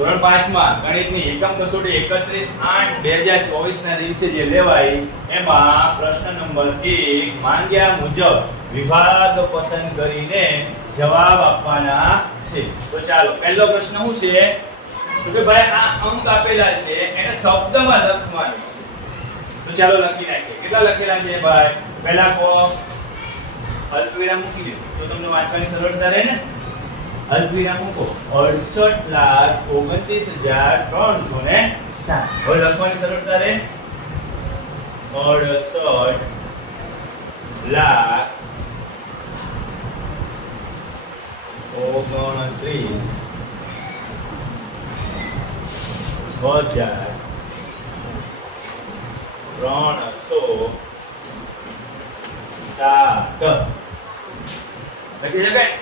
ધોરણ 5 માં ગણિતની એકમ કસોટી 31/8/2024 ના દિવસે જે લેવાય એમાં પ્રશ્ન નંબર 1 માંગ્યા મુજબ વિભાગ પસંદ કરીને જવાબ આપવાના છે. તો ચાલો પહેલો પ્રશ્ન શું છે તો કે ભાઈ આ અંક આપેલા છે એને શબ્દમાં લખવાનું છે. તો ચાલો લખી નાખીએ. કેટલા લખેલા છે ભાઈ? પહેલા કો અલ્પવિરામ મૂકી દો તો તમને વાંચવાની સરળતા રહે ને. અલ્પવિરામ મૂકો 68,29,307. હવે લખવાની સરળતા રહે 68,29,307. લખી શકાય.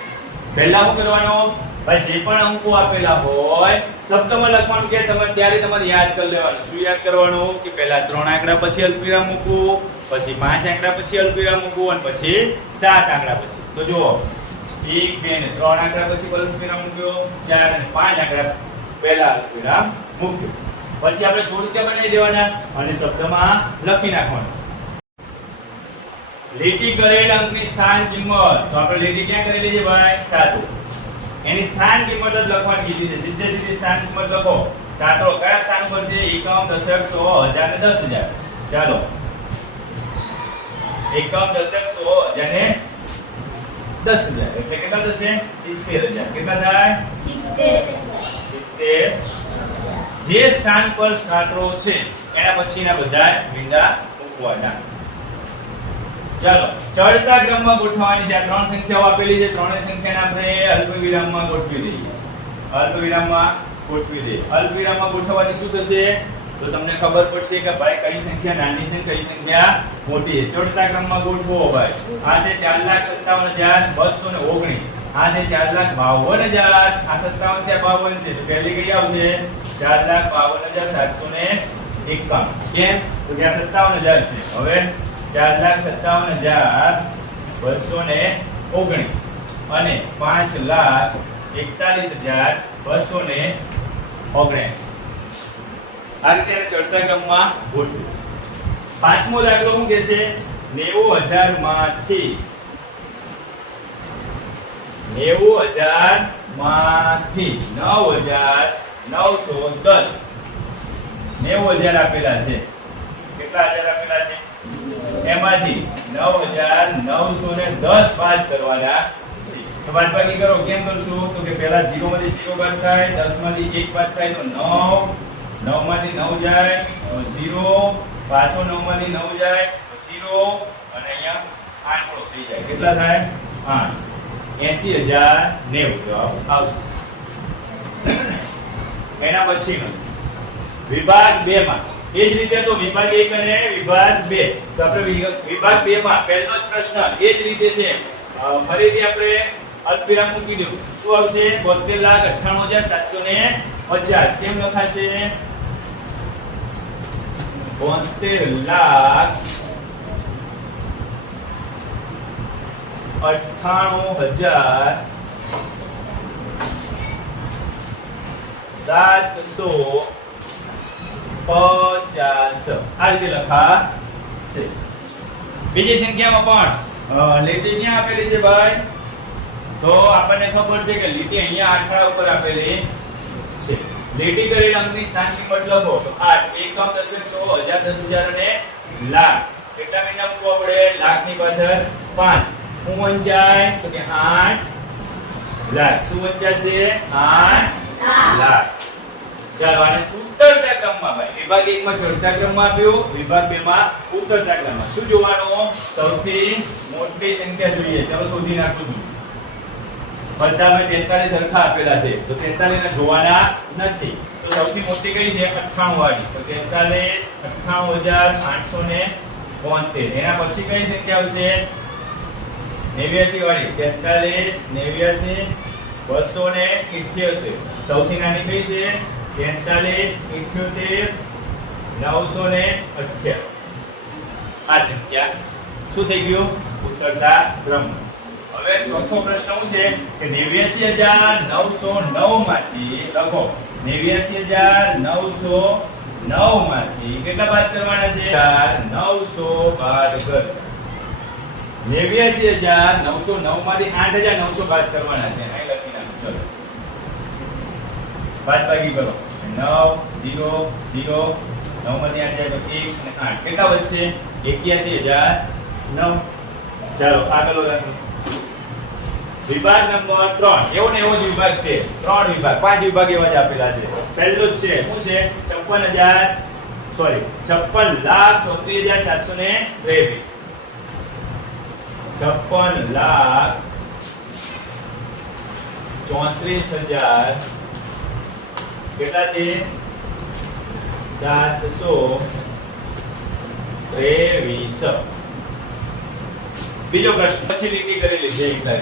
પહેલા શું કરવાનું ભાઈ? જે પણ અંકો આપેલા હોય શબ્દમાં લખવાનું કે તમે ત્યારે તમારે યાદ કરી લેવાનું. શું યાદ કરવાનું કે પહેલા 3 આંકડા પછી અલ્પવિરામ મૂકવું, પછી 5 આંકડા પછી અલ્પવિરામ મૂકવું અને પછી 7 આંકડા પછી. તો જુઓ 1 2 અને 3 આંકડા પછી અલ્પવિરામ મૂક્યો, 4 અને 5 આંકડા પહેલા અલ્પવિરામ મૂક્યો. પછી આપણે જોડકા બનાવી દેવાના અને શબ્દમાં લખી નાખવાનું. લીટી કરેલ અંકની સ્થાન કિંમત. તો આપણે લીટી ક્યાં કરેલી છે ભાઈ? 7. એની સ્થાન કિંમત જ લખવાની કીધી છે. સીધે સીધી સ્થાન કિંમત લખો. સાતો કયા સ્થાન પર છે? એકમ, દશક, સો, હજાર ને 10,000. ચાલો એકમ, દશક, સો, હજાર ને 10,000 એટલે કેટલા થશે? 70,000. કેટલા થાય? 70. જે સ્થાન પર સાતો છે એના પછીના બધા બિંદા મૂકવાના. ચાલો ચડતા ક્રમમાં ગોઠવવાની છે. આ ત્રણ સંખ્યાઓ આપેલી છે. ત્રણેય સંખ્યાને આપણે અલ્પવિરામમાં ગોઠવી દઈએ. અલ્પવિરામમાં ગોઠવી દઈએ. અલ્પવિરામમાં ગોઠવવાથી શું થશે? તો તમને ખબર પડશે કે ભાઈ કઈ સંખ્યા નાની છે કઈ સંખ્યા મોટી છે. ચડતા ક્રમમાં ગોઠવો ભાઈ. આ છે 4,57,219. આ છે 4,52,000. આ 57 છે 52 છે. તો પહેલી કઈ આવશે? 4,52,751. કેમ? તો કે આ 57,000 છે. હવે 4,57,219 અને 5,41,279. આ રીતે ચડતા ક્રમમાં ગોઠવીશું. પાંચમો દાખલો શું કહે છે? 90,000 માંથી 9,910. 90,000 આપેલા છે. કેટલા હજાર આપેલા છે? એમાંથી 9,910 બાદ કરવાના છે. તો બાદબાકી કરો. કેમ કરશું? તો કે પહેલા 0 માંથી 0 બાદ થાય, 10 માંથી 1 બાદ થાય તો 9, 9 માંથી 9 જાય તો 0, પાછો 9 માંથી 9 જાય તો 0 અને અહીંયા આંકડો થઈ જાય. કેટલા થાય? 8. 80,090 જવાબ આવશે. એના પછીનો વિભાગ 2 માં એ જ રીતે તો વિભાગ 1 અને વિભાગ 2. તો આપણે વિભાગ 2 માં પહેલો જ પ્રશ્ન એ જ રીતે છે. ફરીથી આપણે અલ્પવિરામ મૂકી દઉં. શું આવશે? 72,98,750. કેમ લખાશે? 72,98,750. આ રીતે લખાશે. બીજી સંખ્યામાં પણ લીટી ક્યાં આપેલી છે ભાઈ? તો આપણને ખબર છે કે લીટી અહીંયા આંકડા ઉપર આપેલી છે. લીટી કરેલ અંકની સ્થાન કિંમત લખો. તો 8 એકમ, દશક, સો, હજાર, 10,000 અને લાખ. કેટલા મહિના મૂકવા પડે? લાખ ની પાછળ 5. શું વંચાય? તો કે 8 લાખ. શું વંચાશે? 8 લાખ. ચાલો આને ઉત્તરતા ક્રમમાં ભાઈ. વિભાગ 1 માં ચડતા ક્રમમાં આપ્યું, વિભાગ 2 માં ઉત્તરતા ક્રમમાં. શું જોવાનું? સૌથી મોટી સંખ્યા જોઈએ. ચાલો શોધી નાખું છું. બધામાં 43 સરખા આપેલા છે તો 43 ને જોવાના નથી. તો સૌથી મોટી કઈ છે? 98 વાળી. તો 43 98,872. એના પછી કઈ સંખ્યા આવશે? 89 વાળી. 43 89 278. સૌથી નાની કઈ છે? 43 78 928. આ સંખ્યા શું થઈ ગયું? ઉત્તરતા ક્રમ. હવે ચોથો પ્રશ્ન શું છે કે 89909 માંથી લખો 89909 માંથી કેટલા બાદ કરવાના છે 900 બાદ કર 89909 માંથી 8900 બાદ કરવાના છે અહીં લખી નાખો ચલો બાદબાકી કરો 9 0 0 9 માંથી 8 જાય તો 1 અને 8 કેટલા વધશે 81009 ચાલો આગળ વધો વિભાગ નંબર 3 એવો ને એવો જ વિભાગ છે 3 વિભાગ 5 વિભાગ એવા જ આપેલા છે પહેલો જ છે શું છે 56,34,723 56,34,000 કેટલા છે 723 બીજો પ્રશ્ન પછી લીટી કરેલી છે 41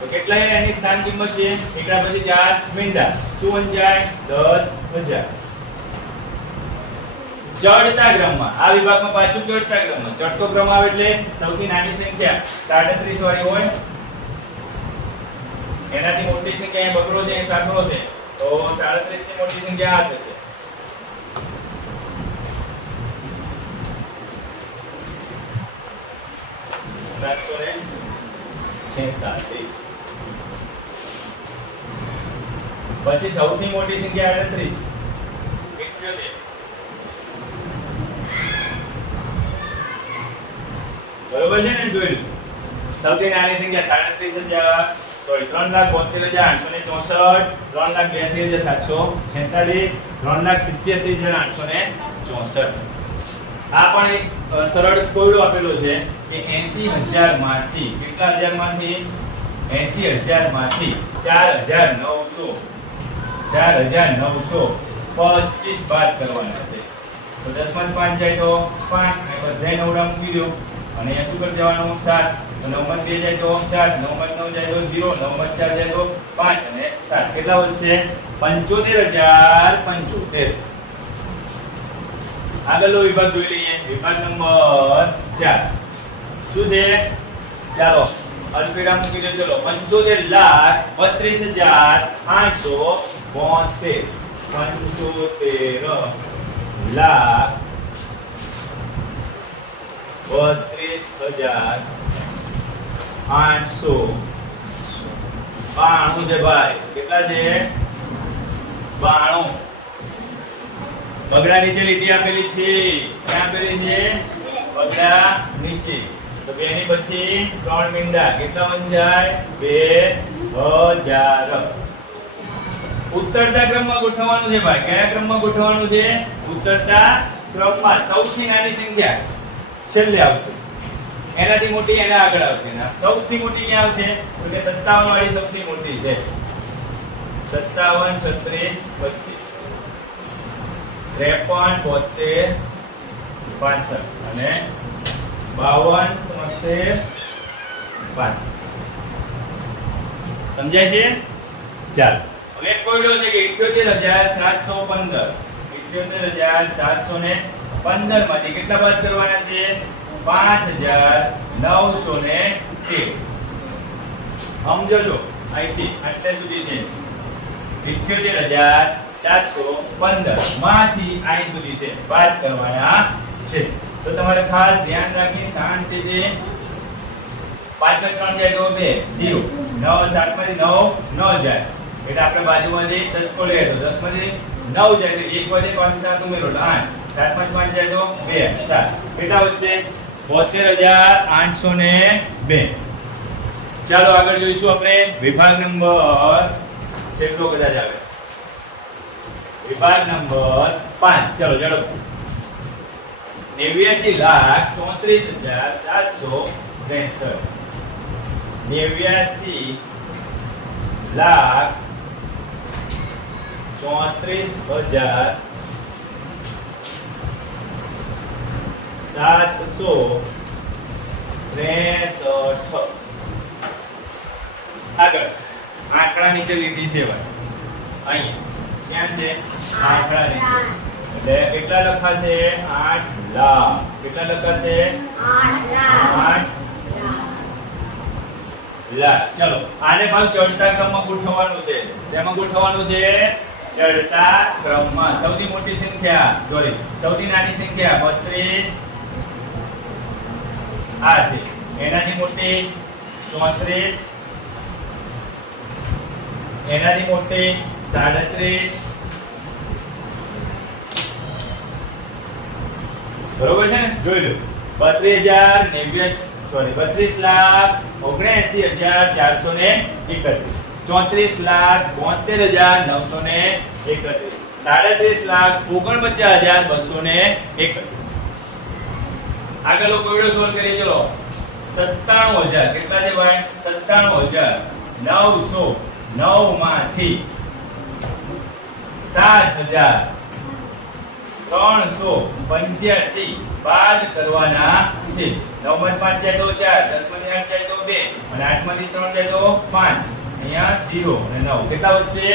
તો કેટલા એની સ્થાન કિંમત છે એકડા પછી 4 મીંડા શું વંચાય 10,000 ચડતા ક્રમમાં આ વિભાગમાં પાછું ચડતા ક્રમમાં ચડતો ક્રમ આવે એટલે સૌથી નાની સંખ્યા 37 વાળી હોય એનાથી મોટી સંખ્યા અહીં બગડો છે અહીં સાંકળો છે તો 37 ની મોટી સંખ્યા આ થશે પછી સૌથી મોટી સંખ્યા 38 બરોબર છે ને જોયું સૌથી નાની સંખ્યા 3,72,864 3,82,746 3,87,864 આ પણ એક સરળ કોયડો આપેલો છે કે 80,000 માંથી કેટલા હજાર માંથી 80,000 માંથી 4,925 બાદ કરવાના છે તો 10 માંથી 5 જાય તો 5 બધાય નવડા મૂકી દો અને અહીંયા શું કરી દેવાનું 7 તો 9 માંથી 2 જાય તો 4 9 માંથી 9 જાય તો 0 9 માંથી 4 જાય તો 5 અને 7 કેટલા વધશે 75,075 આગળનો વિભાગ જોઈ લઈએ વિભાગ નંબર 4 શું છે ચાલો અલ્પવિરામ મૂકી દો ચલો 75,32,872 75,32,892 છે ભાઈ કેટલા છે 92 બગડા નીચે લીટી આપેલી છે ક્યાં આપેલી છે બગડા નીચે તો બે ની પછી 3 મીંડા કેટલા વંચાય 2,000 ઉત્તરતા ક્રમમાં ગોઠવવાનું છે ભાઈ કયા ક્રમમાં ગોઠવવાનું છે ઉત્તરતા ક્રમમાં સૌથી નાની સંખ્યા છેલ્લે આવશે એનાથી મોટી એના આગળ આવશે ના સૌથી મોટી ક્યાં આવશે તો કે 57 વાળી સૌથી મોટી છે 57 36 25 53 72 65 અને 52 73 5 સમજાય છે ચાલ હવે કોયડો છે કે 71715 71715 માંથી કેટલા બાદ કરવાના છે 5,913 સમજો અહીંથી આટલે સુધી છે 71715 માંથી અહીં સુધી છે બાદ કરવાના છે તો તમારે ખાસ ધ્યાન રાખી શાંતિથી 5 માંથી 3 જાય તો 2 0 9 7 માંથી 9 ન જાય એટલે આપણે બાજુમાંથી 10 કો લઈએ તો 10 માંથી 9 જાય તો 1 વધે 5 7 ઉમેરો 8 7 માંથી 5 જાય તો 2 7 કેટલા વધશે 72,802 ચાલો આગળ જોઈશું આપણે વિભાગ નંબર છેલ્લો કદાચ આવે વિભાગ નંબર 5 ચલો ઝડપ 89,34,763 89,34,763 આગળ આંકડા નીચે લીટી છે ભાઈ અહીંયા ક્યાં છે આંકડા નીચે એટલે કેટલા લખાશે 8 લાખ કેટલા લખાશે 8 લાખ લાખ. ચલો આને ભાવ ચડતા ક્રમમાં ગોઠવવાનું છે. શેમાં ગોઠવવાનું છે? ચડતા ક્રમમાં. સૌથી મોટી સંખ્યા સોરી સૌથી નાની સંખ્યા 32 આ છે. એનાથી મોટી 34, એનાથી મોટી 37, બરોબર છે ને? જોઈ લો 32,089 સોરી 32,79,431, 34,72,931, 37,49,231. આગળ લોકો વિડિયો સોલ્વ કરીએ. ચલો 97,000 કેટલા છે ભાઈ? 97,909 માંથી 7,385 બાદ કરવાના છે. 9 માંથી 5 જાય તો 4, 10 માંથી 8 જાય તો 2 અને 8 માંથી 3 જાય તો 5. અહીંયા 0 અને 9 કેટલા વધશે?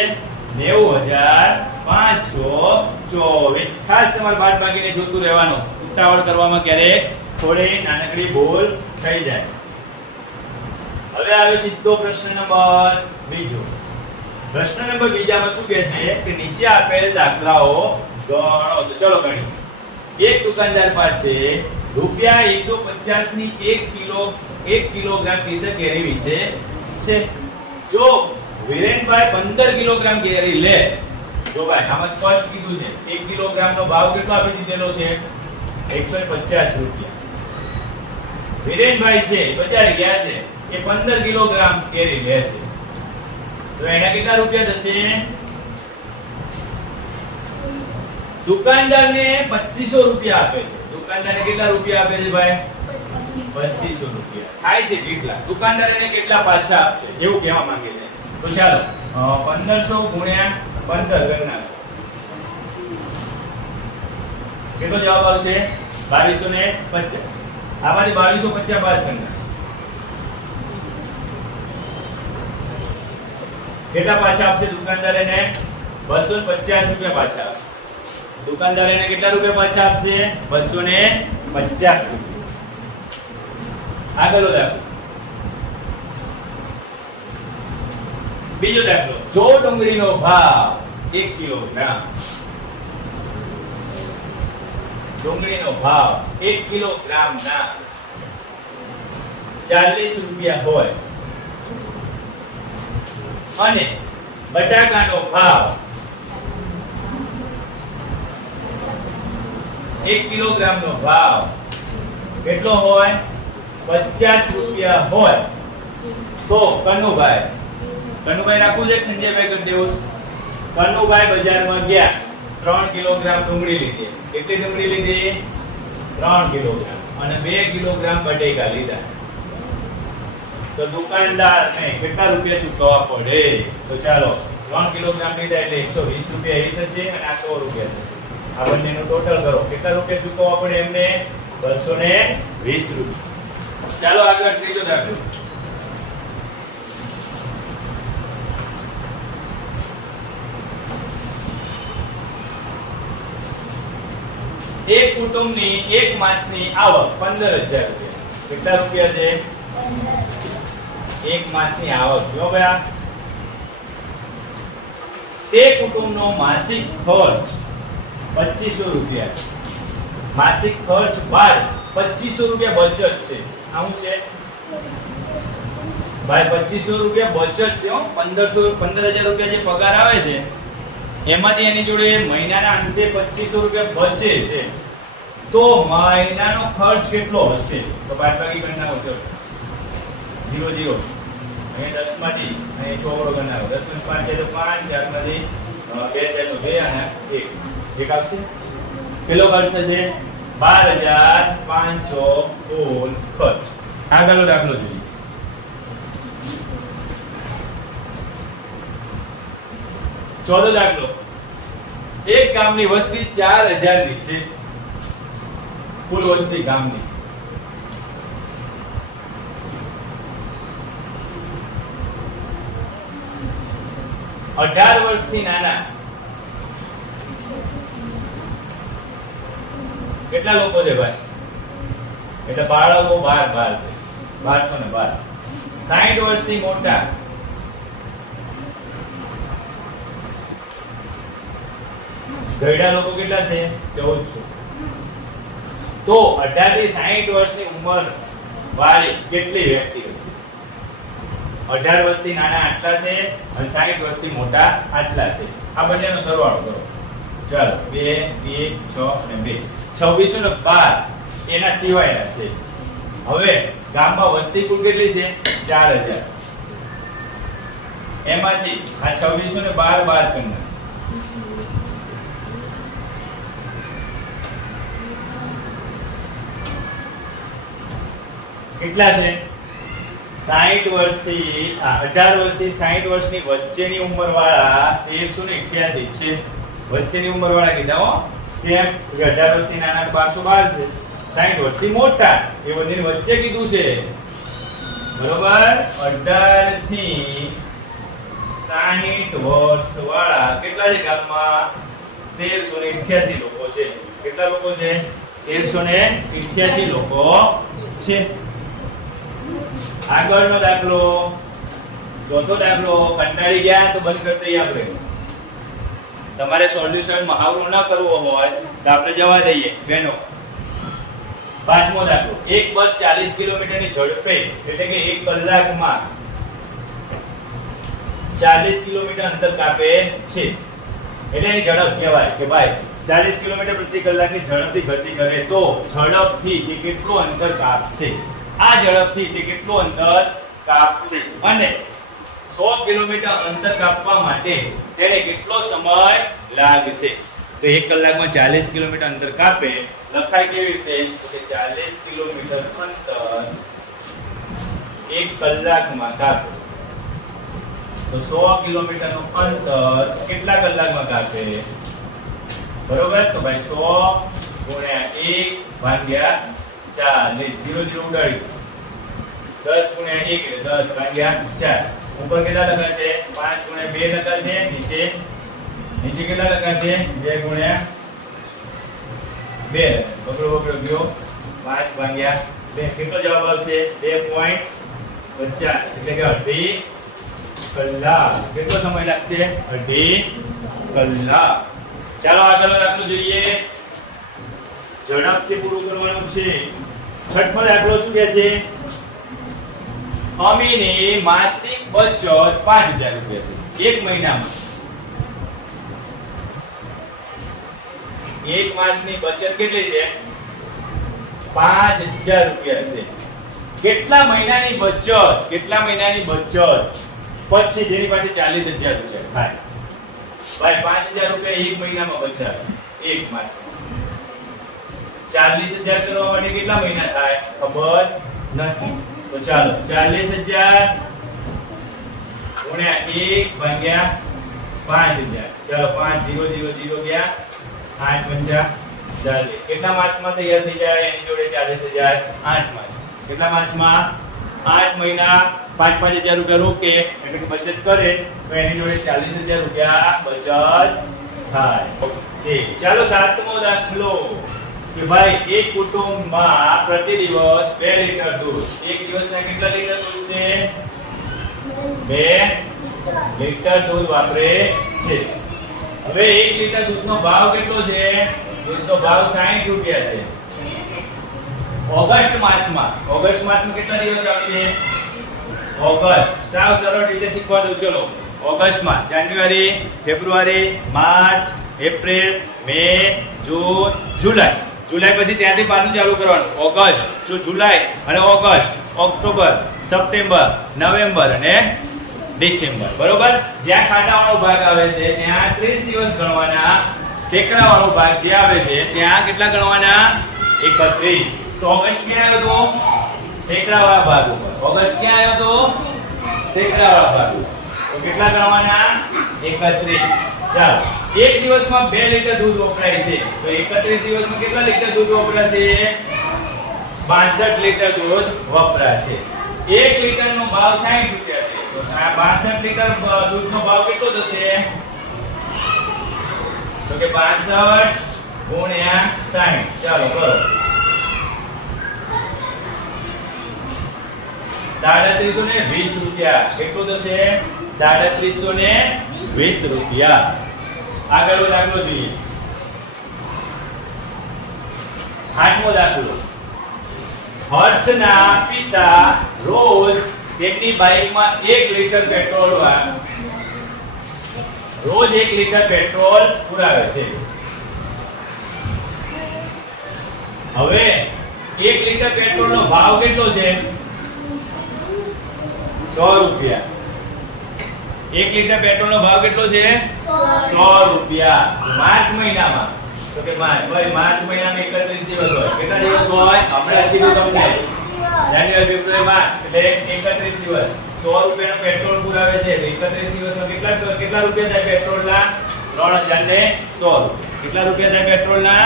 90,524. ખાસ તમારે બાદ બાકીને જોતું રહેવાનું. ઉતાવળ કરવામાં ક્યારેક થોડી નાનકડી ભૂલ થઈ જાય. હવે આવે સીધો પ્રશ્ન નંબર બીજો. પ્રશ્ન નંબર બીજામાં શું કહે છે કે નીચે આપેલ દાખલાઓ ગણો. તો ચલો ગણીએ. એક દુકાનદાર પાસે ₹150 ની 1 કિલોગ્રામ કેસર કેરી વેચે છે. જો વિરેનભાઈ 15 કિલોગ્રામ કેરી લે, જો ભાઈ આમાં સ્પષ્ટ કીધું છે 1 કિલોગ્રામ નો ભાવ કેટલો આપી દીધેલો છે? 150 રૂપિયા. વિરેનભાઈ છે બજાર ગયા છે એ 15 કિલોગ્રામ કેરી લે છે, તો એના કેટલા રૂપિયા થશે? દુકાનદારને 2500 રૂપિયા આપે છે. દુકાનદારને કેટલા રૂપિયા આપે છે ભાઈ? 2500 રૂપિયા. થાય છે કેટલા? દુકાનદાર એને કેટલા પાછા આપશે એવું કહેવા માંગે છે. તો ચાલો 1500 ગુણ્યા 15 કરી નાખો. કેટલો જવાબ આવશે? 2250. આમાંથી 2250 બાદ કરી નાખો. કેટલા પાછા આપશે દુકાનદાર? એને 250 રૂપિયા પાછા આપશે. દુકાનદાર એને કેટલા રૂપિયા પાછા આપશે? 250 રૂપિયા. આગળનો દાખલો. બીજો દાખલો. જો ડુંગળીનો ભાવ 1 કિલોગ્રામ, ડુંગળીનો ભાવ 1 કિલોગ્રામના 40 રૂપિયા હોય અને બટાકાનો ભાવ 1 કિલોગ્રામનો ભાવ કેટલો હોય? 50 રૂપિયા હોય, તો કનુભાઈ રાખવું છે કે સંજયભાઈ કરી દેવું? કનુભાઈ બજારમાં ગયા, 3 કિલોગ્રામ ડુંગળી લીધી. કેટલી ડુંગળી લીધી? 3 કિલોગ્રામ. અને 2 કિલોગ્રામ બટેકા લીધા. તો દુકાનદારને કેટલા રૂપિયા ચૂકવવા પડે? તો ચાલો 3 કિલોગ્રામ લીધા એટલે 120 રૂપિયા એવી થશે અને આ 100 રૂપિયા થશે. આ બંનેનું ટોટલ કરો. કેટલા રૂપિયા ચૂકવવા પડે એમને? 220 રૂપિયા. ચાલો આગળ ત્રીજો દાખલો. એક કુટુંબની એક માસની આવક 15000 રૂપિયા. કેટલા રૂપિયા છે? 1 માસની આવક. જો ભાઈ તે કુટુંબનો માસિક ખર્ચ 2500 રૂપિયા. માસિક ખર્ચ બાદ 2500 રૂપિયા બચત છે. આવું છે ભાઈ 2500 રૂપિયા બચત છે. 15000 રૂપિયા જે પગાર આવે છે એમાંથી એની જોડે મહિનાના અંતે 2500 રૂપિયા બચે છે, તો મહિનાનો ખર્ચ કેટલો હશે? તો બાદબાકી કરી નાખો. 0 0 અહીં 10 માંથી અહીં ચોગડો કરી નાખો. 10 માંથી 5 જાય તો 5, 4 માંથી 2 જાય તો 2 અને 1 આવશે. કેટલો ખર્ચ થશે? 12500 કુલ ખર્ચ. આગળનો દાખલો જોઈએ. ચોથો દાખલો. એક ગામની વસ્તી 4000 ની છે. કુલ વસ્તી ગામની 18 વર્ષથી નાના કેટલા લોકો છે ભાઈ? એટલે બાળકો 12 છે. 1212. 60 વર્ષથી મોટા. ગયડા લોકો કેટલા છે? 1400. તો 18 થી 60 વર્ષની ઉંમર વાળી કેટલી વ્યક્તિ હશે? 18 વર્ષથી નાના આટલા છે અને 60 વર્ષથી મોટા આટલા છે. આ બંનેનો સરવાળો કરો. ચાલો 2 1 6 અને 2 2612 એના સિવાયના છે. હવે ગામમાં વસ્તી કુલ કેટલી છે? 4000. એમાંથી આ 2612 બાદ કરી નાખો. કેટલા છે? 60 વર્ષથી 18 વર્ષથી 60 વર્ષની વચ્ચેની ઉંમર વાળા 1388 છે. વચ્ચેની ઉંમર વાળા કીધા હો. કેમ? 18 વર્ષથી નાના 1212 છે. 60 વર્ષથી મોટા એ બંનેની વચ્ચે કીધું છે. બરોબર? 18 થી 60 વર્ષ વાળા કેટલા છે ગામમાં? 1388 લોકો છે. કેટલા લોકો છે? 1388 લોકો છે. આગળનો દાખલો, ચોથો દાખલો. કંટાળી ગયા તો બંધ કરી દઈએ આપણે. તમારે સોલ્યુશન મહાવરું ન કરવો હોય તો આપણે જવા દઈએ બેનો. પાંચમો દાખલો. એક બસ 40 કિલોમીટરની ઝડપે એટલે કે 1 કલાકમાં 40 કિલોમીટર અંતર કાપે છે. એટલે એની ઝડપ કહેવાય કે ભાઈ 40 કિલોમીટર પ્રતિ કલાકની ઝડપથી ગતિ કરે તો ઝડપથી એ કેટલું અંતર કાપશે? આ ઝડપથી તે કેટલું અંતર કાપશે? અને 100 કિલોમીટર અંતર કાપવા માટે તેને કેટલો સમય લાગશે? તો 1 કલાકમાં 40 કિલોમીટર અંતર કાપે લખાય કેવી રીતે? તો કે 40 કિલોમીટર અંતર 1 કલાકમાં કાપે તો 100 કિલોમીટરનું અંતર કેટલા કલાકમાં કાપે? બરોબર? તો ભાઈ 100 ગુણ્યા 1 ભાગ્યા 4 0 0 ઉડાડી 10 ગુણ્યા 1 એટલે 10 ભાગ્યા 4. ઉપર કેટલા લખા છે? 5 ગુણ્યા 2 લખા છે. નીચે કેટલા લખા છે? 2 ગુણ્યા 2. બગડો ગયો 5 ભાગ્યા 2. કેટલો જવાબ આવશે? 2.50 એટલે કે અડધી કલાક. કેટલો સમય લાગશે? અડધી કલાક. ચાલો આગળનો દાખલો જોઈએ. ઝડપથી પૂરું કરવાનું છે. છઠ્ઠો દાખલો શું કહે છે? અમીની માસિક બચત 5000 રૂપિયા છે. એક મહિનામાં એક માસની બચત કેટલી છે? 5000 રૂપિયા છે. કેટલા મહિનાની બચત? કેટલા મહિનાની બચત પછી જેની પાસે 40000 રૂપિયા થાય? ભાઈ 5000 રૂપિયા એક મહિનામાં બચાવે એક માસ. 40000 કરવા માટે કેટલા મહિના થાય ખબર નથી. તો ચાલો 40000 ગુણ્યા 1 ભાગ્યા 5000. ચાલો 5 0 0 0 ગયા 8 5 40. કેટલા માસમાં તૈયાર થઈ જાય? એની જોડે 40000 8 માસ. કેટલા માસમાં? 8 મહિના 5-5000 રૂપિયા રોકે એટલે કે બચત કરે તો એની જોડે 40000 રૂપિયા બચત થાય. ઓકે ચાલો સાતમો દાખલો કે ભાઈ એક કુટુંબમાં પ્રતિ દિવસ 2 લીટર દૂધ. એક દિવસના કેટલા લીટર દૂધ છે? 2 લીટર દૂધ વાપરે છે. હવે 1 લીટર દૂધનો ભાવ કેટલો છે? દૂધનો ભાવ 60 રૂપિયા છે. ઓગસ્ટ માસમાં કેટલા દિવસ આવશે? ઓગસ્ટ. સાવ સરળ રીતે શીખવા દઉં. ચલો ઓગસ્ટમાં જાન્યુઆરી, ફેબ્રુઆરી, માર્ચ, એપ્રિલ, મે, જૂન, જુલાઈ. જુલાઈ પછી ત્યાંથી પાછું ચાલુ કરવાનું. ઓગસ્ટ, જુલાઈ અને ઓગસ્ટ, ઓક્ટોબર, સપ્ટેમ્બર, નવેમ્બર અને ડિસેમ્બર. બરોબર? જ્યાં ખાટાવાળો ભાગ આવે છે ત્યાં 30 દિવસ ગણવાના. ટેકરાવાળો ભાગ જે આવે છે ત્યાં કેટલા ગણવાના? 31. તો ઓગસ્ટ ક્યાં આવ્યો તો? ટેકરાવાળા ભાગ ઉપર. ઓગસ્ટ ક્યાં આવ્યો તો? ટેકરાવાળા ભાગ ઉપર. તો કેટલા ગણવાના? 31. ચાલો એક દિવસમાં 2 લીટર દૂધ વપરાય છે તો 31 દિવસમાં કેટલા લીટર દૂધ વપરાશે? 62 લીટર દૂધ વપરાશે. 1 લીટરનો ભાવ 60 રૂપિયા છે તો 62 લીટર દૂધનો ભાવ કેટલો થશે? તો કે 62 ગુણ્યા 60. ચાલો કરો 350 રૂપિયા. કેટલું થશે? 350 રૂપિયા. આગળનો દાખલો જોઈએ. 8મો દાખલો. હર્ષના પિતા રોજ તેમની બાઇકમાં 1 લીટર પેટ્રોલ પુરાવે છે. હવે 1 લીટર પેટ્રોલનો ભાવ કેટલો છે? 100 રૂપિયા. 1 લીટર પેટ્રોલનો ભાવ કેટલો છે? 100 રૂપિયા. માર્ચ મહિનામાં તો કે માર્ચ મહિનામાં 31 દિવસ હોય. કેટલા દિવસ હોય? આપણે કીધું તમને. જાન્યુઆરી, ફેબ્રુઆરી, માર્ચ એટલે 31 દિવસ. 100 રૂપિયાનો પેટ્રોલ પુરાવે છે. 31 દિવસમાં કેટલા રૂપિયા થાય પેટ્રોલના? 3100 રૂપિયા. કેટલા રૂપિયા થાય પેટ્રોલના?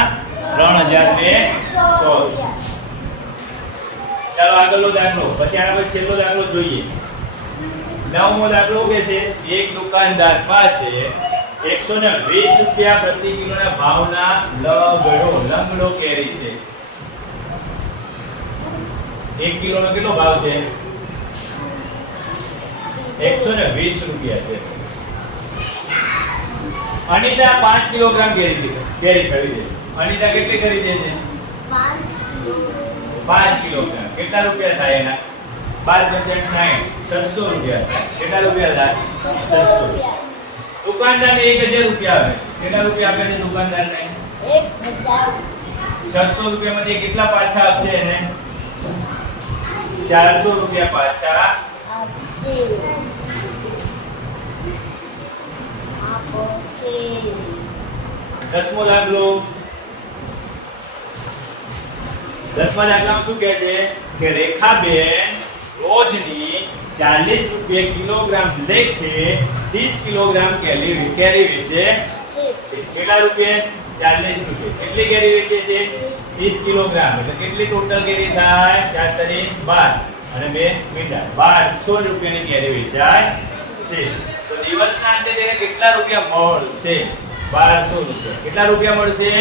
3100 રૂપિયા. ચાલો આગળનો દાખલો. પછી આના પછી છેલ્લો દાખલો જોઈએ. 9મો દાખલો કે છે એક દુકાનદાર પાસે 120 રૂપિયા પ્રતિ કિલોના ભાવના લંગડો કેરી છે. 1 કિલોનો કેટલો ભાવ છે? 120 રૂપિયા છે. અનિતા 5 કિલોગ્રામ કેરી ખરીદે. અનિતા કેટલી ખરીદે છે? 5 કિલોગ્રામ. કેટલા રૂપિયા થાય એના? 5 600 રૂપિયા થાય. કેટલા રૂપિયા થાય? 600 રૂપિયા. દુકાનદારને 1000 રૂપિયા આવે. કેટલા રૂપિયા આપે છે દુકાનદારને? 1000. 600 રૂપિયામાંથી કેટલા પાછા આપશે એને? 400 રૂપિયા પાછા આપશે. 10મો દાખલો. 10મા દાખલામાં શું કહે છે કે રેખાબેન રોજની 40 રૂપિયા કિલોગ્રામ લેખે 30 કિલોગ્રામ કેરી વેચે. કેટલા રૂપિયા? 40 રૂપિયા. કેટલી કેરી વેચે છે? 30 કિલોગ્રામ. એટલે કેટલી ટોટલ કેરી થાય? 4 તરી 12 અને 2 મીંડા 1200 રૂપિયાની કેરી વેચાય છે. તો દિવસના અંતે તેને કેટલા રૂપિયા મળશે? 1200 રૂપિયા. કેટલા રૂપિયા મળશે?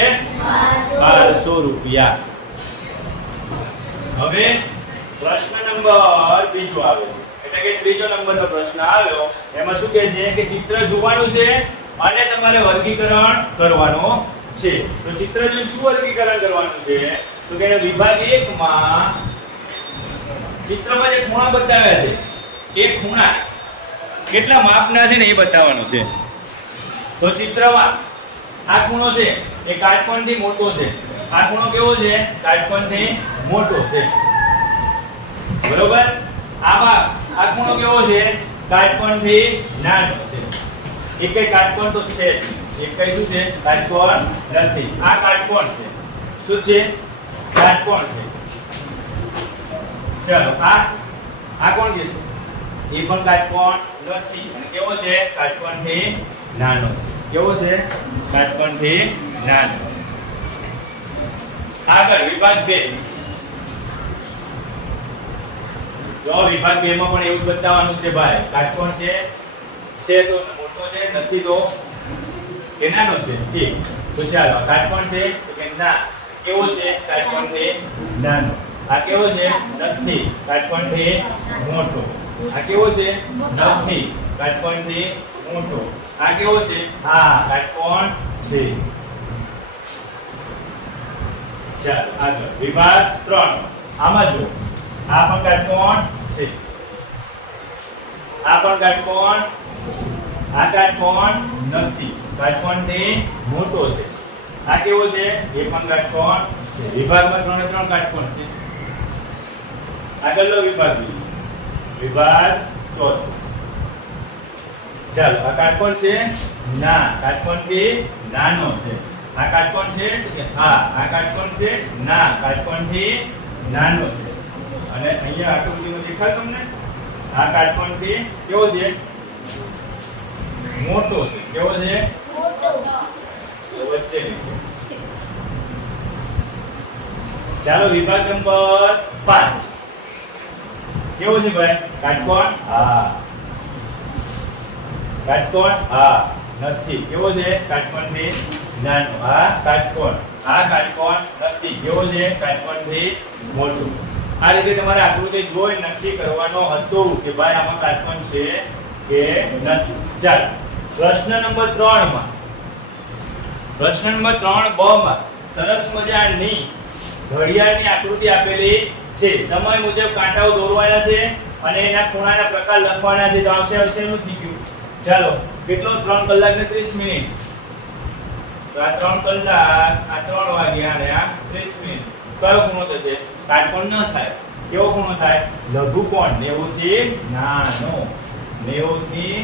1200 રૂપિયા. હવે પ્રશ્ન નંબર બીજો આવે છે. એટલે કે ત્રીજો નંબરનો પ્રશ્ન આવ્યો. એમાં શું કહે છે કે ચિત્ર જોવાનું છે અને તમારે વર્ગીકરણ કરવાનો છે. તો ચિત્ર જોઈને શું વર્ગીકરણ કરવાનું છે? તો કે વિભાગ 1 માં ચિત્રમાં જે ખૂણા બતાવ્યા છે એ ખૂણા કેટલા માપના છે ને એ બતાવવાનું છે. તો ચિત્રમાં આ ખૂણો છે એ કાટકોણથી મોટો છે. આ ખૂણો કેવો છે? કાટકોણથી મોટો છે. બરોબર? આમાં આ ખૂણો કેવો છે? કાટકોણથી નાનો છે. એકે કાટકોણ તો છે જ. એક કઈ શું છે? કાટકોણ નથી. આ કાટકોણ છે. શું છે? કાટકોણ છે. ચલો આ કોણ કહેશે? એ પણ કાટકોણ નથી. અને કેવો છે? કાટકોણથી નાનો છે. કેવો છે? કાટકોણથી નાનો. આગળ વિભાગ 2. જો વિભાગ 2 માં પણ એવું જ બતાવવાનું છે ભાઈ. કાટકોણ છે તો મોટો છે, નથી તો કે નાનો છે. ઠીક. તો ચાલો કાટકોણ છે તો કે ના. કેવો છે? કાટકોણથી નાનો. આ કેવો છે? નથી. કાટકોણથી મોટો. આ કેવો છે? નથી. કાટકોણથી મોટો. આ કેવો છે? હા, કાટકોણ છે. ચાલો આગળ વિભાગ 3. આમાં જો આ પણ કાટકોણ છે. આ પણ કાટકોણ. આ કાટકોણ નથી. કાટકોણથી મોટો છે. આ કેવો છે? એ પણ કાટકોણ છે. વિભાગમાં 3 કાટકોણ છે. આગળનો વિભાગ વિભાગ 4. ચાલો આ કાટકોણ છે? ના. કાટકોણથી નાનો છે. આ કાટકોણ છે? હા. આ કાટકોણ છે? ના. કાટકોણથી નાનો છે. અને અહીંયા આકૃતિમાં દેખાય તમને? આ કાટકોણથી કેવો છે? મોટો છે. કેવો છે? મોટો. વચ્ચે ચાલો વિભાગ નંબર 5. કેવો છે ભાઈ? કાટકોણ? હા. કાટકોણ? હા. નથી. કેવો છે? કાટકોણથી નાનો. આ કાટકોણ. આ કાટકોણ નથી. કેવો છે? કાટકોણથી મોટો. આ રીતે તમારે આકૃતિ જોઈ નક્કી કરવાનો હતું કે ભાઈ આમાં કાટકોણ છે કે નથી. ચાલો પ્રશ્ન નંબર 3 માં, પ્રશ્ન નંબર 3 બ માં સરસ મજાની ઘડિયાળની આકૃતિ આપેલી છે. સમય મુજબ કાંટાઓ દોરવાના છે અને એના ખૂણાના પ્રકાર લખવાના છે. તો આવશે નું થઈ ગયું. ચાલો કેટલો 3 કલાક ને 30 મિનિટ. તો આ 3 કલાક, આ 3 વાગ્યા અને આ 30 મિનિટ. કયો ખૂણો થશે? કાટકોણ ન થાય. કેવો ખૂણો થાય? લઘુકોણ. 90 થી નાનો, 90 થી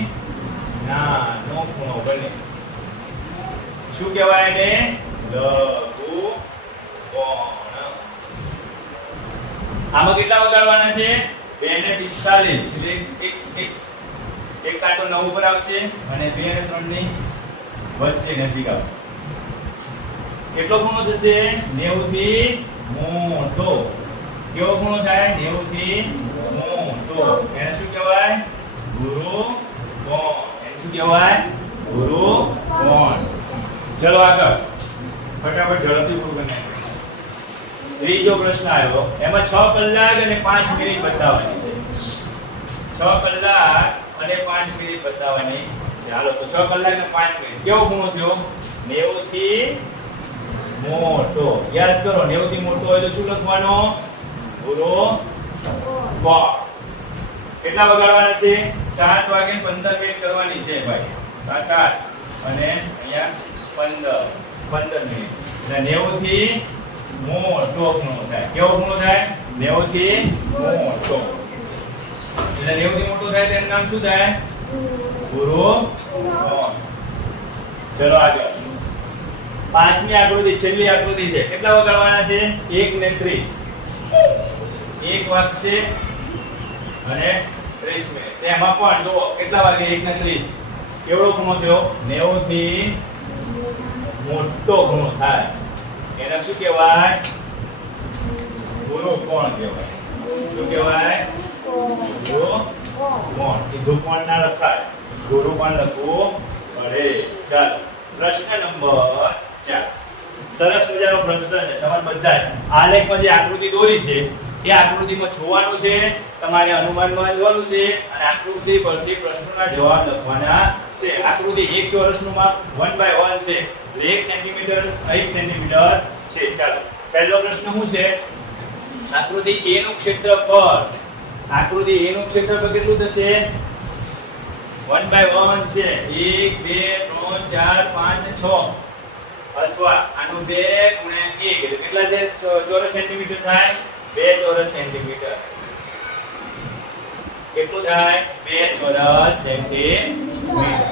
નાનો ખૂણો બને. શું કહેવાય એને? લઘુકોણ. આમાં કેટલા વગાડવાના છે? 2 ને 45. એક કાંટો 9 ઉપર આવશે અને 2 અને 3 ની વચ્ચે નજીક આવશે. કેટલો ખૂણો થશે? 90 થી મોટો. કેવો ખૂણો થાય? 90 થી મોટો. એને શું કહેવાય? ગુરુકોણ. એને શું કહેવાય? ગુરુકોણ. ચલો આગળ ફટાફટ ઝડપથી પૂરું કરીએ. ત્રીજો પ્રશ્ન આવ્યો. એમાં 6 કલાક અને 5 મિનિટ બતાવવાની છે. 6 કલાક અને 5 મિનિટ બતાવવાની. ચાલો તો 6 કલાક અને 5 મિનિટ. કેવો ખૂણો થયો? 90 થી મોટો. યાદ કરો 90 થી મોટો હોય તો શું લખવાનો? ગુરુકોણ. કેટલા વગાડવાના છે? 7 વાગે 15 મિનિટ કરવાની છે ભાઈ. આ 7 અને અહીંયા 15 મિનિટ. એટલે 90 થી મોટો ખૂણો થાય. કેવો ખૂણો થાય? 90 થી મોટો. એટલે 90 થી મોટો થાય તેનું નામ શું થાય? ગુરુકોણ. ચલો આગળ. પાંચમી આકૃતિ, છેલ્લી આકૃતિ છે. કેટલા વગાડવાના છે? 1 ને 30. 1 વાગશે અને 30 મિનિટ. એમાં પણ જો કેટલા વાગે? 1 ને 30. કેવડો ખૂણો થયો? 90 થી મોટો ખૂણો થાય. એને શું કહેવાય? ગુરુકોણ કહેવાય. શું કહેવાય? ગુરુકોણ. સીધું કોણ ના લખાય, ગુરુકોણ લખવું પડે. ચાલો પ્રશ્ન નંબર 4. સરસ મજાનો પ્રશ્ન છે. તમારે બધા આલેખમાં જે આકૃતિ દોરી છે એ આકૃતિમાં જોવાનું છે, તમારે અનુમાન બાંધવાનું છે અને આકૃતિ પરથી પ્રશ્નોના જવાબ લખવાના છે. આકૃતિ એક ચોરસનું માપ 1/1 છે. 1 સેન્ટીમીટર 1 સેન્ટીમીટર છે. ચાલો પહેલો પ્રશ્ન શું છે? આકૃતિ A નું ક્ષેત્રફળ. આકૃતિ A નું ક્ષેત્રફળ કેટલું થશે? 1/1 છે. 1 2 3 4 5 6 અથવા આનું 2 ગુણ્યા 1 એટલે કેટલા છે? ચોરસ સેન્ટીમીટર થાય. 2 ચોરસ સેન્ટીમીટર. કેટલું થાય? 2 ચોરસ સેન્ટીમીટર.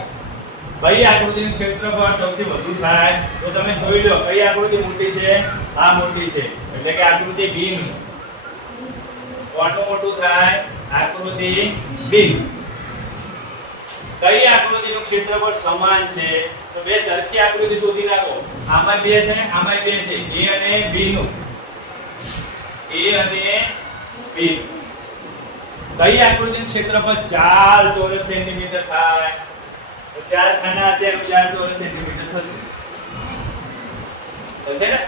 કઈ આકૃતિનું ક્ષેત્રફળ સૌથી વધુ થાય? તો તમે જોઈ લો કઈ આકૃતિ મોટી છે? આ મોટી છે. એટલે કે આકૃતિ B નું. કોનું મોટું થાય? આકૃતિ B. કઈ આકૃતિનું ક્ષેત્રફળ સમાન છે? તો બે સરખી આકૃતિ શોધી નાખો. આમાં 2 છે ને આમાં 2 છે. A અને B નું. A અને B. કઈ આકૃતિનું ક્ષેત્રફળ 4 ચોરસ સેન્ટીમીટર થાય? તો 4 ખાના છે એનું 4 ચોરસ સેન્ટીમીટર થશે. થશે ને?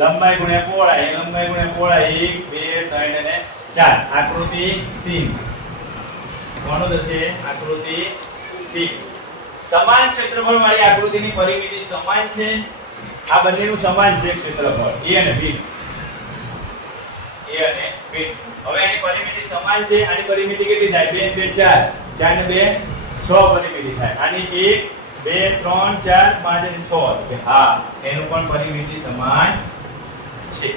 લંબાઈ ગુણ્યા પહોળાઈ, લંબાઈ ગુણ્યા પહોળાઈ 1 2 3 અને 4. આકૃતિ C. કોનો થશે? આકૃતિ C. સમાન ક્ષેત્રફળ વાળી આકૃતિની પરિમિતિ સમાન છે. આ બંનેનું સમાન છે ક્ષેત્રફળ A અને B. A અને B. હવે આની પરિમિતિ સમાન છે. આની પરિમિતિ કેટલી થાય? 2 2 4 4 ને 2 6 પરિમિતિ થાય. આની 1 2 3 4 5 અને 6. કે હા એનું પણ પરિમિતિ સમાન છે.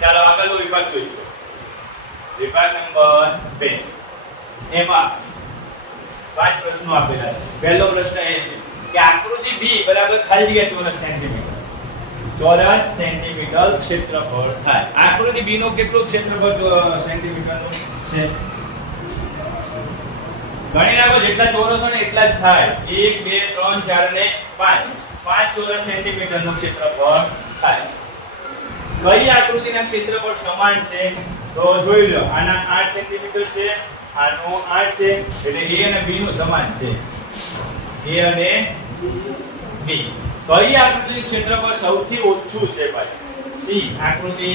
ચાલો આગળનો વિભાગ જોઈશું. વિભાગ નંબર 2. એમાં 5 પ્રશ્નો આપેલા છે. પહેલો પ્રશ્ન એ છે કે આકૃતિ B બરાબર ખાલી જગ્યા ચોરસ સેન્ટીમીટર. ચોરસ સેન્ટીમીટર ક્ષેત્રફળ થાય. આકૃતિ B નું કેટલું ક્ષેત્રફળ સેન્ટીમીટરનું છે? ગણી નાખો. જેટલા ચોરસો ને એટલા જ થાય. 1 2 3 4 અને 5. 5 ચોરસ સેન્ટીમીટરનું ક્ષેત્રફળ થાય. કઈ આકૃતિના ક્ષેત્રફળ સમાન છે? તો જોઈ લો. આના 8 સેન્ટીમીટર છે, આનો 8 છે. એટલે A અને B નું સમાન છે. A અને B. કઈ આકૃતિનું ક્ષેત્રફળ સૌથી ઓછું છે ભાઈ? C. આકૃતિ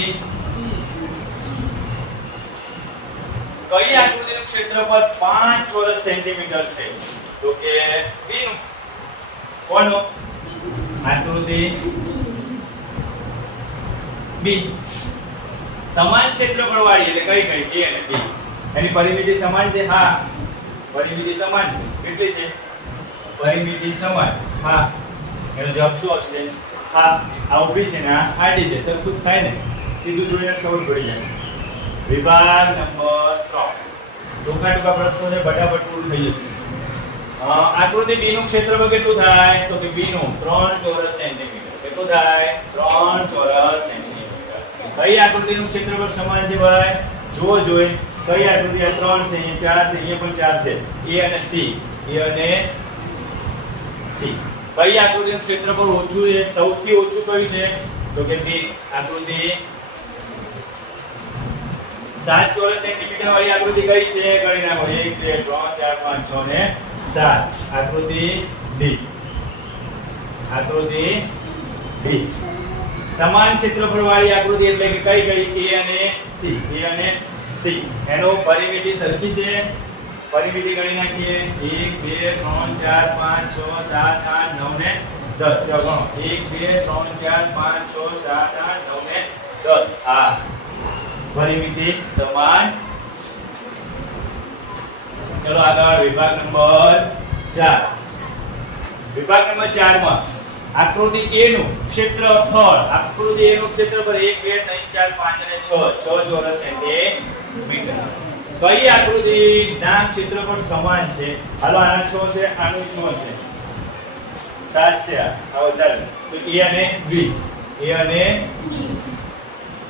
કઈ આકૃતિનું ક્ષેત્રફળ 5 ચોરસ સેન્ટીમીટર છે? તો કે B નું. કોનું? આકૃતિ B. સમાન ક્ષેત્રફળ વાળી એટલે કઈ કઈ A અને B. એની પરિમિતિ સમાન છે? હા, પરિમિતિ સમાન છે. કેટલી છે? પરિમિતિ સમાન. હા, એનો જવાબ શું આવશે? હા, આ ઊભી છે ને આ આડી છે. સરખું જ થાય ને, સીધું જોઈને ખબર પડી જાય. વિભાગ નંબર 3. ટૂંકા ટૂંકા પ્રશ્નો છે, ફટાફટ પૂરું થઈ જશે. આકૃતિ B નું ક્ષેત્રફળ કેટલું થાય? તો કે B નું 3 ચોરસ સેન્ટીમીટર. કેટલું થાય? 3 ચોરસ સેન્ટીમીટર. કઈ આકૃતિનું ક્ષેત્રફળ સમાન છે ભાઈ? જુઓ જોઈ. કઈ આકૃતિ? આ 3 છે, અહીંયા 4 છે, અહીંયા પણ 4 છે. A અને C. A અને C. કઈ આકૃતિનું ક્ષેત્રફળ ઓછું છે? સૌથી ઓછું કયું છે? તો કે B. આકૃતિ 7 ચોરસ સેન્ટીમીટર વાળી આકૃતિ કઈ છે? ગણી નાખો. 1 2 3 4 5 6 ને 7. આકૃતિ D. આકૃતિ D. સમાન ક્ષેત્રફળ વાળી આકૃતિ એટલે કે કઈ કઈ? A અને C. A અને C. એનો પરિમિતિ સરખી છે. પરિમિતિ ગણી નાખીએ. 1 2 3 4 5 6 7 8 9 ને 10. ચાલો 1 2 3 4 5 6 7 8 9 ને 10. આ પરિમિતિ સમાન. ચલો આગળ વિભાગ નંબર 4. વિભાગ નંબર 4 માં આકૃતિ A નું ક્ષેત્રફળ. આકૃતિ A નું ક્ષેત્રફળ 1 2 3 4 5 અને 6 ચોરસ સેન્ટીમીટર. કઈ આકૃતિ ના ક્ષેત્રફળ સમાન છે? હાલો આના 6 છે, આનું 6 છે, 7 છે. આ વધારે તો A અને B. A અને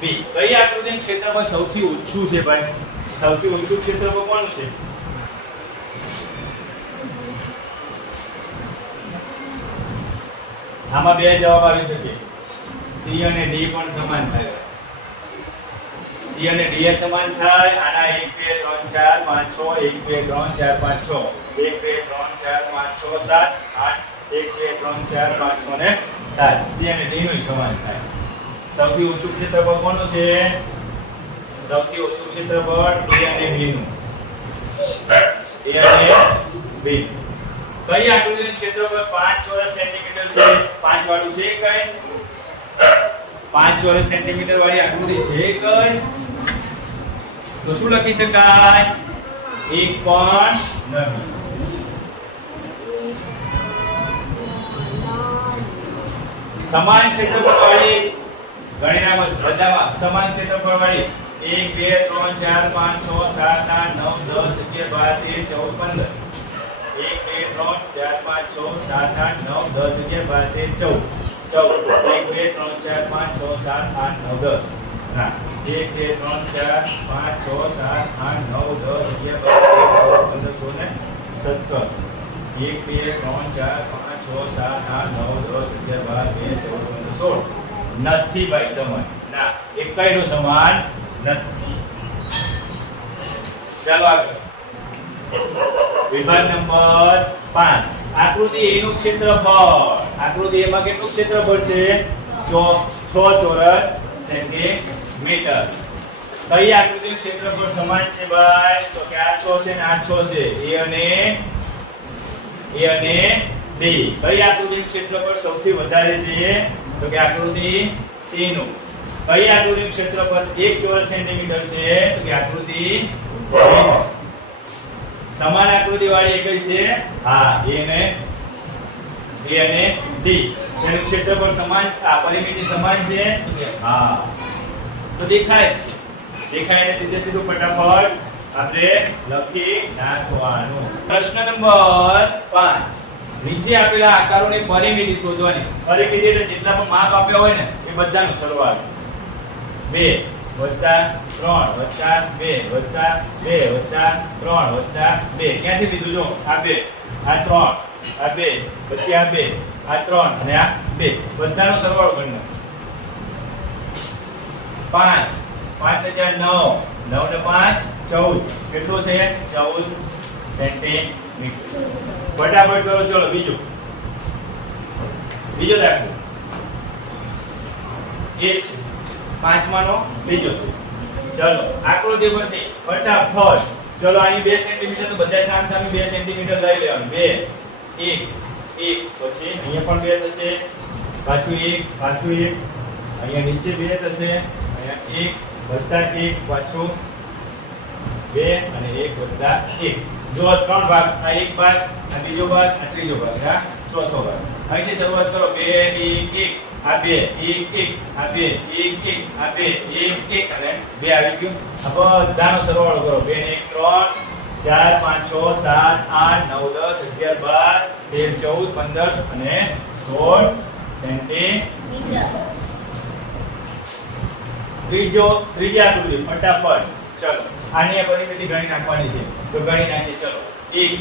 B. કઈ આકૃતિનું ક્ષેત્રફળ સૌથી ઓછું છે ભાઈ? સૌથી ઓછું ક્ષેત્રફળ કોનું છે? આમાં બે જવાબ આવી શકે. C અને D પણ સમાન થાય. C અને D એ સમાન થાય. આના 1 2 3 4 5 6 1 2 3 4 5 6 1 2 3 4 5 6 7 8 1 2 3 4 5 6 ને 7. C અને D નું સમાન થાય. સૌથી ઓછું ક્ષેત્રફળ કોનું છે? સૌથી ઓછું ક્ષેત્રફળ A અને B નું. A અને B. કઈ આકૃતિનું ક્ષેત્રફળ 5 ચોરસ સેન્ટીમીટર છે? 5 વાળું છે કઈ? 5 ચોરસ સેન્ટીમીટર વાળી આકૃતિ છે કઈ? તો શું લખી શકાય? એક પણ નહીં. સમાન ક્ષેત્રફળ વાળી ગણી નાખો બધામાં. સમાન ક્ષેત્રફળ વાળી 1 2 3 4 5 6 7 8 9 10 11 12 13 14 15. 1 2 3 4 5 6 7 8 9 10 11 12 13 14 1 2 3 4 5 6 7 8 9 10. ના 1 2 3 4 5 6 7 8 9 10 11 12 13 14 15 16 ને 17. 1 2 3 4 5 6 7 8 9 10 11 12 13 14 16. નથી ભાઈ સમાન. ના, એકયનું સમાન નથી. ચાલો આગળ. વિભાગ નંબર 5. આકૃતિ A નું ક્ષેત્રફળ. આકૃતિ A માં કેટલું ક્ષેત્રફળ છે? 6 ચોરસ સેન્ટીમીટર. કઈ આકૃતિનું ક્ષેત્રફળ સમાન છે ભાઈ? તો કે આ 6 છે ને આ 6 છે. A અને B. કઈ આકૃતિનું ક્ષેત્રફળ સૌથી વધારે છે? તો કે આકૃતિ C નું. કઈ આકૃતિનું ક્ષેત્રફળ 1 ચોરસ સેન્ટીમીટર છે? તો કે આકૃતિ B નું. સમાન આકૃતિ વાળી એક છે? હા, A અને D. તેનું ક્ષેત્રફળ સમાન છે. આ પરિમિતિ સમાન છે? હા. તો દેખાય ને સીધું ફટાફટ આપણે લખી નાખવાનું. પ્રશ્ન નંબર 5. નીચે આપેલા આકારોની પરિમિતિ શોધવાની. પરિમિતિ એટલે જેટલા પણ માપ આપ્યા હોય ને એ બધાનો સરવાળો. 2 + 3 + 2 + 2 + 3 + 2. ક્યાંથી લીધું? જો આ 2, આ 3, આ 2, પછી આ 2, આ 3 અને આ 2. બધાનો સરવાળો કરી નાખો. 5 5 ને 4 9 9 ને 5 14. કેટલું છે? 14 સેન્ટીમીટર. ફટાફટ કરો. ચલો બીજો દાખલો. એક છે પાંચમાનો બીજો છે. ચલો આકૃતિ પરથી ફટાફટ ચલો અહીં 2 સેન્ટીમીટર તો બધા સામ સામે 2 સેન્ટીમીટર લઈ લેવાનું 2 1 1 પછી અહીંયા પણ 2 થશે પાછું 1 પાછું 1 અહીંયા નીચે 2 થશે અહીંયા 1 વત્તા 1 પાછું 2 અને 1 વત્તા 1 જો 3 ભાગ આ એક ભાગ આ બીજો ભાગ આ ત્રીજો ભાગ આ ચોથો ભાગ અહીંથી શરૂઆત કરો 2 1 1 આ 2 1 1 આ 2 1 1 આ 2 1 1 અને 2 આવી ગયું આ બધાનો સરવાળો કરો 2 ને 1 3 4 5 6 7 8 9 10 11 12 13 14 15 અને 16 સેન્ટીમીટર ત્રીજી આકૃતિ ફટાફટ ચલો આની પરિમિતિ ગણી નાખવાની છે તો ગણી નાખીએ ચલો 1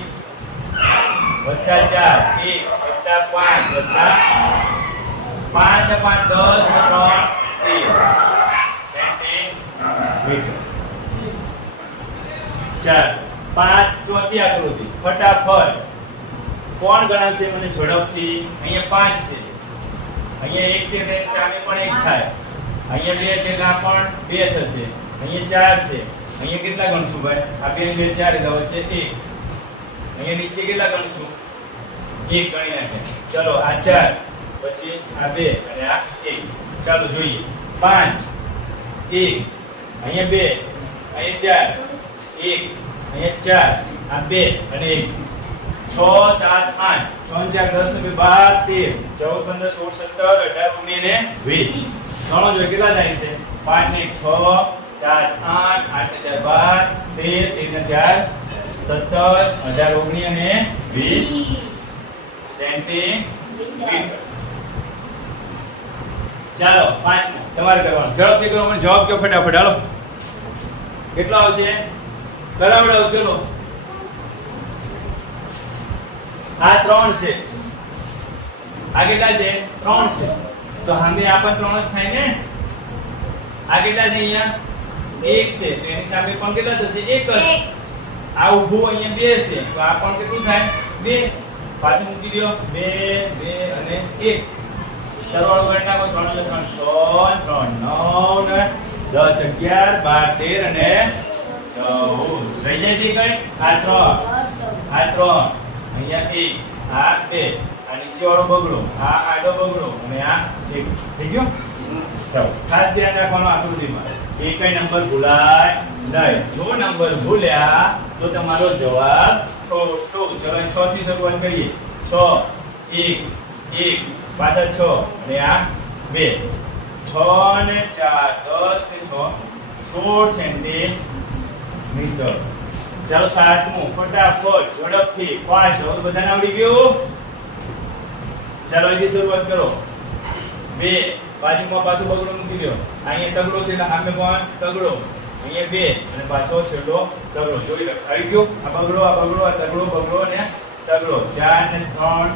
વત્તા 4 1 વત્તા 5 વત્તા 5 ને 5 10 ને 3 સેન્ટીમીટર ચાર 5 ચોથી આકૃતિ ફટાફટ કોણ ગણાવશે મને ઝડપથી અહીંયા 5 છે અહીંયા 1 છે એટલે સામે પણ 1 થાય અહીંયા 2 છે તો આ પણ 2 થશે અહીંયા 4 છે અહીંયા કેટલા ગણશું ભાઈ આ 2 2 4 એટલે વચ્ચે 1 અહીંયા નીચે કેટલા ગણશું 1 ગણી નાખે ચલો આ 4 પછી આ 2 અને આ 1 ચાલો જોઈએ 5 1 અહીંયા 2 અહીંયા 4 1 અહીંયા 4 આ 2 અને 1 6 7 8 6 4 10 ને 12 13 14 15 16 17 18 19 ને 20 ગણો જો કેટલા થાય છે 5 ને 6 7 8 8 ને 4 12 13 ને 4 17 18 19 અને 20 સેન્ટીમીટર ચાલો પાંચમું તમારે કરવાનું ઝડપથી કરો મને જવાબ કયો ફટાફટ હાલો કેટલો આવશે કરાવડાવો ચલો આ 3 છે આ કેટલા છે 3 છે તો સામે આ પણ 3 જ થાય ને આ કેટલા છે અહીંયા 1 છે તો એની સામે પણ કેટલા થશે 1 જ આ ઊભું અહીંયા 2 છે તો આ પણ કેટલું થાય 2 પાછું મૂકી દો 2 2 અને 1 સરવાળો કરી નાખો 3 3 6 3 9 10 11 12 13 અને 14 રહી જાય છે કઈ આ 3 અહીંયા 1 આ 2 આ નીચે વાળો બગડો આ આડો બગડો અને આ 1 થઈ ગયો ચાલો ખાસ ધ્યાન રાખવાનું આકૃતિમાં એકય નંબર ભૂલાય નહીં જો નંબર ભૂલ્યા તો તમારો જવાબ ખોટો ચલો 6 થી શરૂઆત કરીએ 6 1 1 પાછળ 6 અને આ 2 6 ને 4 10 ને 6 16 સેન્ટીમીટર ચાલો સાતમું ફટાફટ ઝડપથી ફાસ્ટ હવે બધાને આવડી ગયું ચાલો અહીંથી શરૂઆત કરો 2 બાજુમાં પાછું બગડો મૂકી દો અહીંયા તગડો છે એટલે સામે પણ તગડો અહીંયા 2 અને પાછો છેલ્લો તગડો જોઈ લો આવી ગયો આ બગડો આ તગડો બગડો અને તગડો 4 ને 3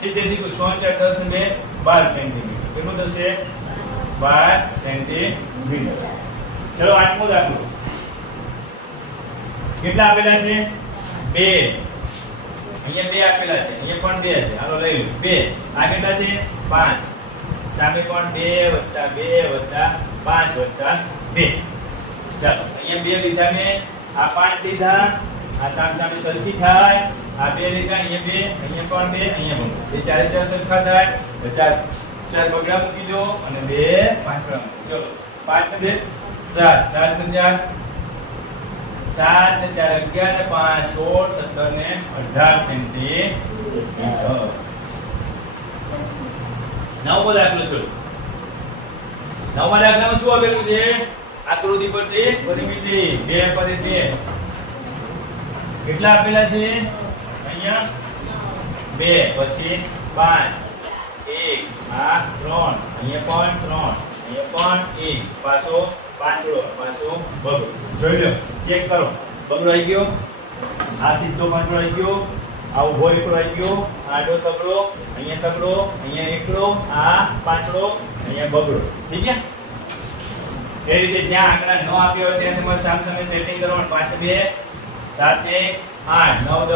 સીધે સીધું 6 4 10 ને 12 સેન્ટીમીટર કેટલું થશે 12 સેન્ટીમીટર ચલો આઠમો દાખલો કેટલા આપેલા છે 2 અહીંયા 2 આપેલા છે અહીંયા પણ 2 છે હાલો લઈ લો 2 આ કેટલા છે 5 સામે પણ 2 + 2 + 5 + 2 ચાલો અહીંયા 2 લીધા મે આ 5 લીધા આ સામે સરખી થાય આ 2 લીધા અહીંયા 2 અહીંયા પણ 2 અહીંયા પણ 2 4 સરખા થાય 4 બગડા મૂકી દો અને 2 પાંચડા ચલો 5 ને 2 7 7 ને 4 7 ને 4 11 ને 5 16 17 ને 18 સેન્ટીમીટર નવમો દાખલો ચલો નવમા દાખલામાં શું આપેલું છે આકૃતિ પર છે પરિમિતિ 2 પર 2 કેટલા આપેલા છે અહીંયા 2 પછી 5 1 આ 3 અહીંયા પણ 3 અહીંયા પણ 1 પાછો પાંચડો પાછો બગડો જોઈ લો ચેક કરો બગડો આવી ગયો આ સીધો પાંચડો આવી ગયો આ ઉભો એકડો આવી ગયો આડો તગડો અહીંયા એકડો આ પાંચડો અહીંયા બગડો ઠીક છે એ રીતે જ્યાં આંકડા ન આપ્યો હોય ત્યાં તમારે સામસામે સેટિંગ કરવાનું 5 2 7 1 8 9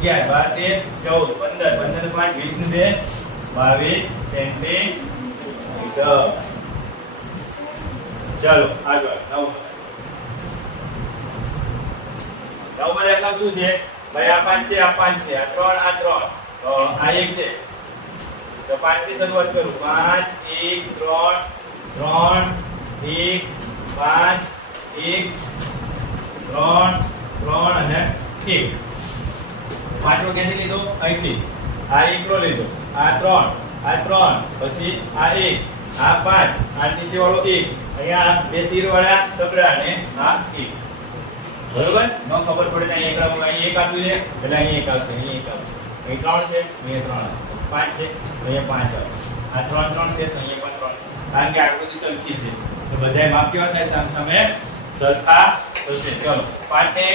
10 11 12 13 14 15 15 5 20 ને 22 સેન્ટીમીટર ચાલો આગળ નવ નંબર એકમ શું છે ભાઈ? આ 5 છે, આ 5 છે, આ 3, તો આ 1 છે. તો 5 થી શરૂઆત કરું. 5 1 3 3 1 5 1 3 3 અને 1. પાંચમો ક્યાંથી લીધો? અહીંથી. આ એકલો લીધો. આ 3 પછી આ 1 આ 5 આ નીચે વાળો 1 અહીંયા બે તીર વાળા ટકરા અને આ 1. બરોબર? નો ખબર પડે તો અહીં એક આપ્યું છે એટલે અહીં એક આવશે, અહીં એક આવશે. અહીં 3 છે, અહીંયા 3 5 છે, અહીંયા 5 આવશે. આ 3 છે તો અહીંયા પણ 3. કારણ કે આ બધી સંખ્યા છે તો બધાય માપ કેવા થાય? સામે સરખા થશે. ચલો 5 ને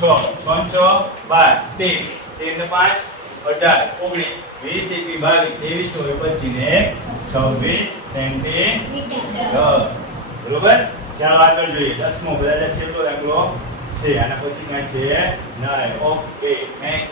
6 6 6 12 13 ને 5 18 19 20 21 22 23 24 25 26 10. બરોબર? ચાલો આગળ જોઈએ. 10મો બધા છેલ્લો દાખલો છે. આના પછી કાંઈ છે નહીં. Okay, thank